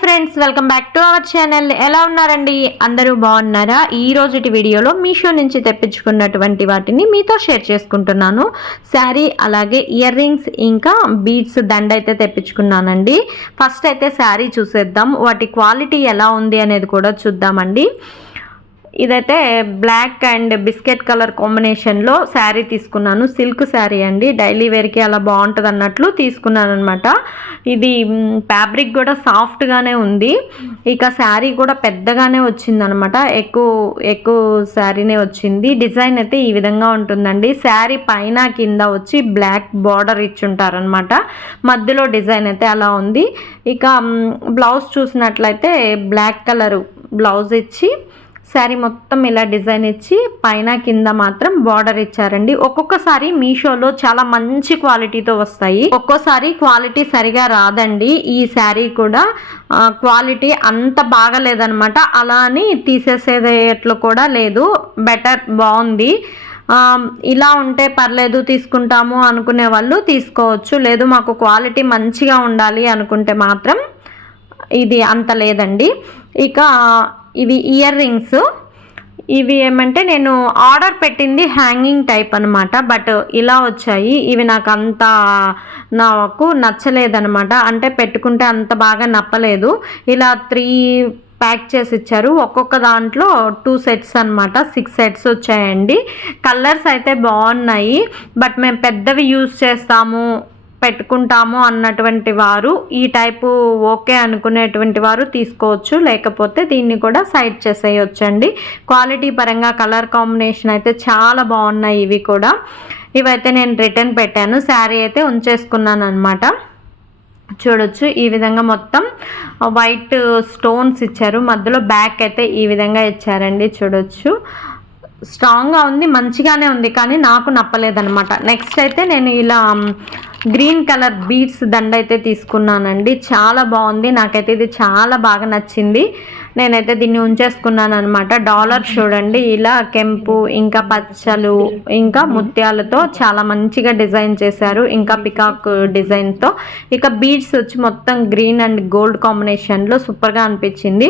Friends welcome back to our channel. ఎలా ఉన్నారండి? అందరూ బాగున్నారా? ఈ రోజుటి వీడియోలో మీషో నుంచి తెప్పించుకున్నటువంటి వాటిని మీతో షేర్ చేసుకుంటున్నాను. శారీ అలాగే ఇయర్ రింగ్స్ ఇంకా బీడ్స్ దండ అయితే తెప్పించుకున్నానండి. ఫస్ట్ అయితే శారీ చూసేద్దాం. వాటి క్వాలిటీ ఎలా ఉంది అనేది కూడా చూద్దామండి. ఇదైతే బ్లాక్ అండ్ బిస్కెట్ కలర్ కాంబినేషన్లో శారీ తీసుకున్నాను. సిల్క్ శారీ అండి. డైలీ వేర్కి అలా బాగుంటుంది అన్నట్లు తీసుకున్నాను అనమాట ఇది ఫ్యాబ్రిక్ కూడా సాఫ్ట్గానే ఉంది. ఇక శారీ కూడా పెద్దగానే వచ్చిందనమాట ఎక్కువ ఎక్కువ శారీనే వచ్చింది. డిజైన్ అయితే ఈ విధంగా ఉంటుందండి. శారీ పైన కింద వచ్చి బ్లాక్ బార్డర్ ఇచ్చుంటారనమాట మధ్యలో డిజైన్ అయితే అలా ఉంది. ఇక బ్లౌజ్ చూసినట్లయితే బ్లాక్ కలర్ బ్లౌజ్ ఇచ్చి శారీ మొత్తం ఇలా డిజైన్ ఇచ్చి పైన కింద మాత్రం బార్డర్ ఇచ్చారండి. ఒక్కొక్కసారి మీషోలో చాలా మంచి క్వాలిటీతో వస్తాయి. ఒక్కోసారి క్వాలిటీ సరిగా రాదండి. ఈ శారీ కూడా క్వాలిటీ అంత బాగలేదనమాట అలా అని తీసేసేదేట్లు కూడా లేదు. బెటర్ బాగుంది. ఇలా ఉంటే పర్లేదు తీసుకుంటాము అనుకునే వాళ్ళు తీసుకోవచ్చు. లేదు మాకు క్వాలిటీ మంచిగా ఉండాలి అనుకుంటే మాత్రం ఇది అంత లేదండి. ఇక ఇవి ఇయర్ రింగ్స్. ఇవి ఏమంటే నేను ఆర్డర్ పెట్టింది హ్యాంగింగ్ టైప్ అనమాట బట్ ఇలా వచ్చాయి. ఇవి నాకు అంత నాకు నచ్చలేదనమాట అంటే పెట్టుకుంటే అంత బాగా నప్పలేదు. ఇలా త్రీ ప్యాక్ చేసి ఇచ్చారు. ఒక్కొక్క దాంట్లో టూ సెట్స్ అనమాట సిక్స్ సెట్స్ వచ్చాయండి. కలర్స్ అయితే బాగున్నాయి. బట్ మేము పెద్దవి యూస్ చేస్తాము పెట్టుకుంటాము అన్నటువంటి వారు ఈ టైపు ఓకే అనుకునేటువంటి వారు తీసుకోవచ్చు లేకపోతే దీన్ని కూడా సైడ్ చేసేయొచ్చండి. క్వాలిటీ పరంగా కలర్ కాంబినేషన్ అయితే చాలా బాగున్నాయి ఇవి కూడా. ఇవైతే నేను రిటర్న్ పెట్టాను శారీ అయితే ఉంచేసుకున్నాను అనమాట చూడొచ్చు ఈ విధంగా మొత్తం వైట్ స్టోన్స్ ఇచ్చారు మధ్యలో బ్యాక్ అయితే ఈ విధంగా ఇచ్చారండి చూడొచ్చు. స్ట్రాంగ్గా ఉంది మంచిగానే ఉంది కానీ నాకు నప్పలేదనమాట నెక్స్ట్ అయితే నేను ఇలా గ్రీన్ కలర్ బీడ్స్ దండ అయితే తీసుకున్నానండి. చాలా బాగుంది. నాకైతే ఇది చాలా బాగా నచ్చింది. నేనైతే దీన్ని ఉంచేసుకున్నాను అనమాట డాలర్ చూడండి. ఇలా కెంపు ఇంకా పచ్చలు ఇంకా ముత్యాలతో చాలా మంచిగా డిజైన్ చేశారు. ఇంకా పికాక్ డిజైన్తో. ఇక బీడ్స్ వచ్చి మొత్తం గ్రీన్ అండ్ గోల్డ్ కాంబినేషన్లో సూపర్గా అనిపించింది.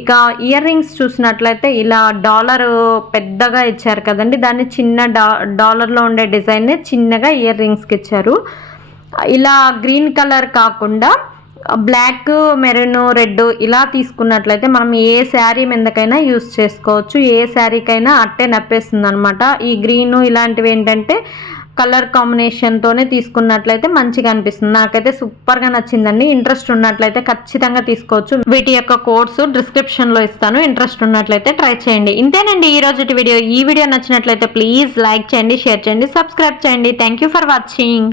ఇక ఇయర్ రింగ్స్ చూసినట్లయితే ఇలా డాలర్ పెద్దగా ఇచ్చారు కదండి. దాన్ని చిన్న డా డాలర్లో ఉండే డిజైన్ని చిన్నగా ఇయర్ రింగ్స్కి ఇచ్చారు. ఇలా గ్రీన్ కలర్ కాకుండా బ్లాక్ మెరూన్ రెడ్ ఇలా తీసుకున్నట్లయితే మనం ఏ శారీ మీదకైనా యూస్ చేసుకోవచ్చు. ఏ శారీకైనా అట్టే నప్పేస్తుంది అనమాట ఈ గ్రీను ఇలాంటివి ఏంటంటే కలర్ కాంబినేషన్తోనే తీసుకున్నట్లయితే మంచిగా అనిపిస్తుంది. నాకైతే సూపర్గా నచ్చిందండి. ఇంట్రెస్ట్ ఉన్నట్లయితే ఖచ్చితంగా తీసుకోవచ్చు. వీటి యొక్క కోర్సు డిస్క్రిప్షన్లో ఇస్తాను. ఇంట్రెస్ట్ ఉన్నట్లయితే ట్రై చేయండి. ఇంతేనండి ఈ రోజు వీడియో. ఈ వీడియో నచ్చినట్లయితే ప్లీజ్ లైక్ చేయండి షేర్ చేయండి సబ్స్క్రైబ్ చేయండి. Thank for watching.